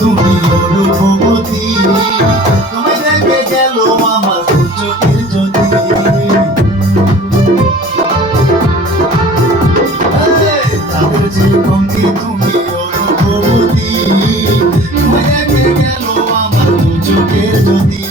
তুমি রূপবতী, তুমি দেখে গেল আমার চোখের জ্যোতি। তাদের যে ভঙ্গি তুমি রূপবতী, তুমি দেখে গেল আমার চোখের জ্যোতি।